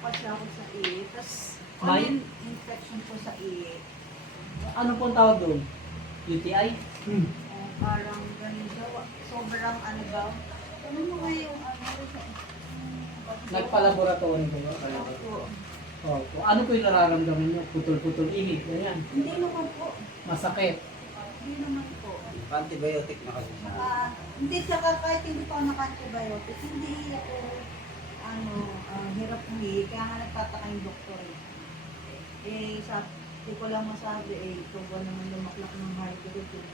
kasi ako sa iit. Tapos, May? infection po sa iit. Ano pong tawag doon? UTI? Parang ganito. Sobrang ano daw. Ano mo nga yung ano? Nagpa-laboratory ba yun? Opo. Opo. Ano po yung nararamdaman niyo? Putol-putol init, ganyan. Hindi naman po. Masakit. Hindi naman po. Antibiotic na kasi siya. Hindi, tsaka kahit hindi pa ako naka-antibiotic, hindi ako, hirap umihi. Kaya nga nagtataka yung doktor eh. Hindi ko lang masabi ito ba naman lumaklak ng hydrogen.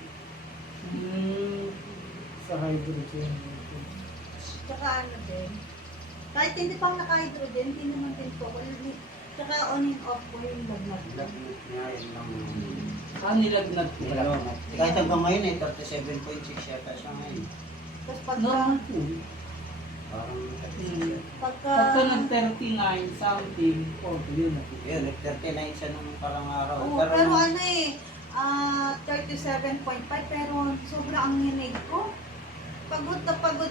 Sa hydrogen. Tsaka ano din, kahit hindi pa ako naka-hydrogen, hindi naman din po. Tsaka on and off ko yung lagnat. Lagnat niya, yun lang. Nilagnat po. Nilagnat. Kahit hanggang ngayon 37.6 yata siya ngayon. Tapos Normal po. Parang pagka Pagka nag-39 something, yun na. yun, nag-39 siya nung parang araw. Oo, pero ano 37.5 pero sobra ang hinig ko. Pagod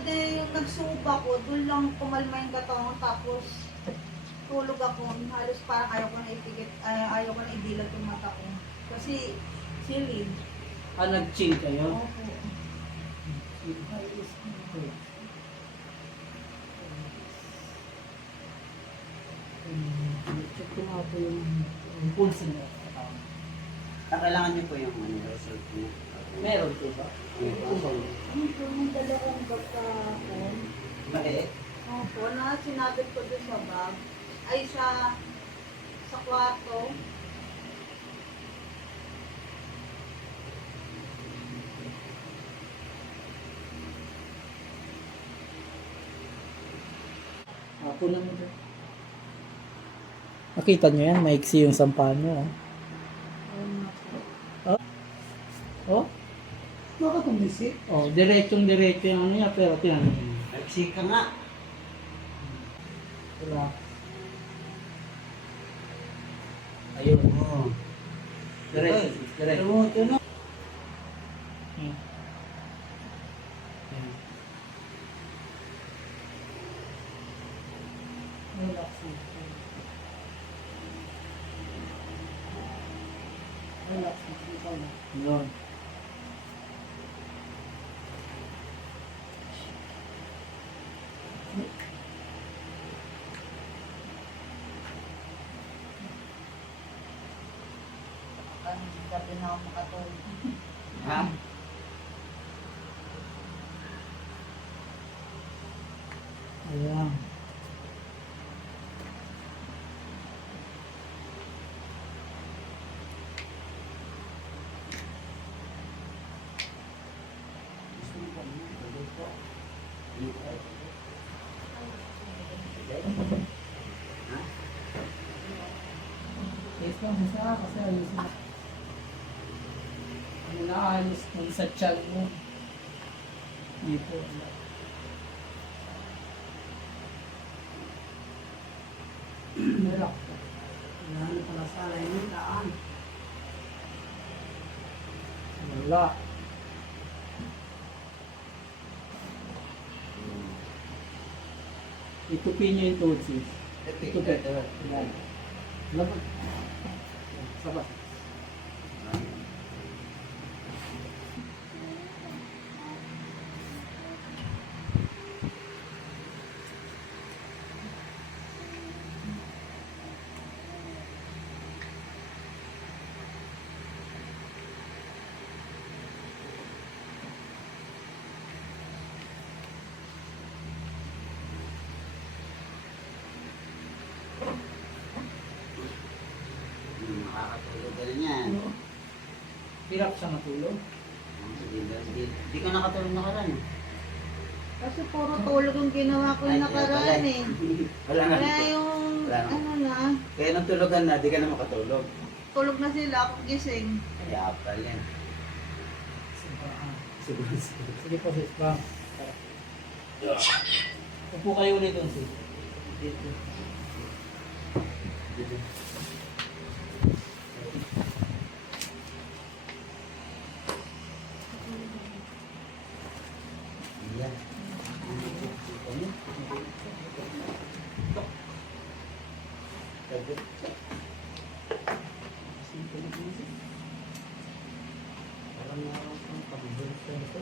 na yung nagsuba ko, doon lang kumalma yung katawan tapos tulog ako. Halos parang ayaw ko na idilat yung mata ko. Kasi silid. Nag-chill kayo? Opo. Check ko nga po yung pulse niya. Kailangan niyo po yung result niya. Meron po ba? Ano po yung dalawang pagkakon? Maliit? Opo, na sinabit ko doon sa bag. Ay sa kwarto. Ako lang ito. Nakita nyo yan, maiksi yung sampa nyo. Oh? Nakatumbisi. Oh, diretsong-diretso yung ano niya, pero tinan nyo. Nagsika nga. Wala. Ayun. Oo. Diretso. Diretso. Ito. Hmm. Yan. Relax. Relax. Yun. Ang gabi na ako makatulog. Ha? Ayan. Yes lang, isa kasi ayusin mo. Ano na ayos kung sa tiyan mo. Dito. Relax. Ano pala sana yung daan. Wala. Itupin nyo yung tootsis. Ito. Yan. Labas. Sabas. Makakatulog ka rin yan. Hirap siya matulog. Hindi ka nakatulog na karan. Kasi puro tulog yung ginawa ko yung nakaraan eh. Wala na. Kaya yung Wala na. ano na, Kaya nung tulugan na, di ka na makatulog. tulog na sila ako gising. Kaya pala yan. Siguro. Sige po, sis. Bang. Upo kayo ulit doon, sis. Dito. Dito. Yan. Tagot. Parang naroon kang pag-ibig ka nito.